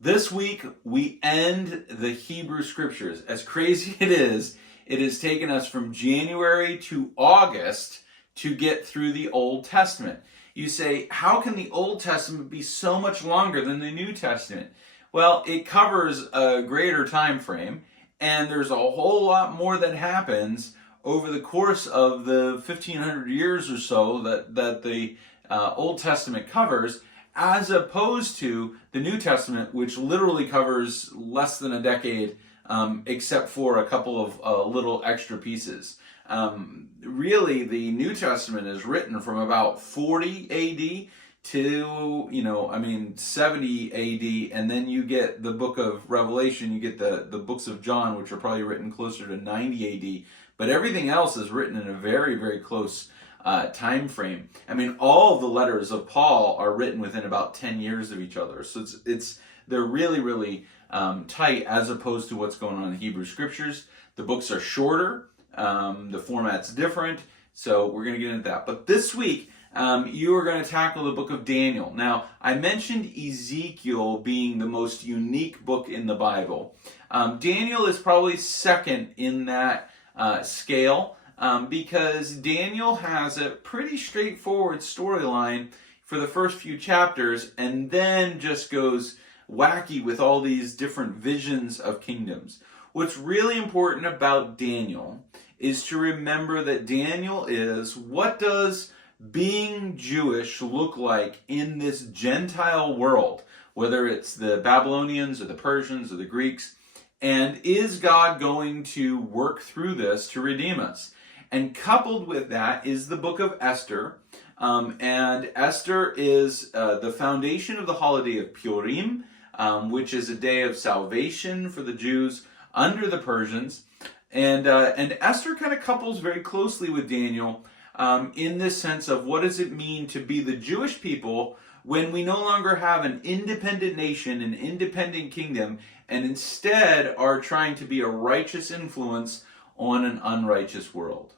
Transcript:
This week, we end the Hebrew Scriptures. As crazy it has taken us from January to August to get through the Old Testament. You say, how can the Old Testament be so much longer than the New Testament? Well, it covers a greater time frame, and there's a whole lot more that happens over the course of the 1500 years or so that the Old Testament covers, as opposed to the New Testament, which literally covers less than a decade, except for a couple of little extra pieces. Really, the New Testament is written from about 40 AD to 70 AD, and then you get the book of Revelation, you get the books of John, which are probably written closer to 90 AD, but everything else is written in a very, very close time frame. I mean, all of the letters of Paul are written within about 10 years of each other, so they're really, really tight, as opposed to what's going on in the Hebrew Scriptures. The books are shorter, the format's different, so we're going to get into that. But this week, you are going to tackle the book of Daniel. Now, I mentioned Ezekiel being the most unique book in the Bible. Daniel is probably second in that scale, because Daniel has a pretty straightforward storyline for the first few chapters, and then just goes wacky with all these different visions of kingdoms. What's really important about Daniel is to remember that Daniel is, what does being Jewish look like in this Gentile world, whether it's the Babylonians or the Persians or the Greeks, and is God going to work through this to redeem us? And coupled with that is the book of Esther, and Esther is the foundation of the holiday of Purim, which is a day of salvation for the Jews under the Persians, and Esther kind of couples very closely with Daniel in this sense of what does it mean to be the Jewish people when we no longer have an independent nation, an independent kingdom, and instead are trying to be a righteous influence on an unrighteous world.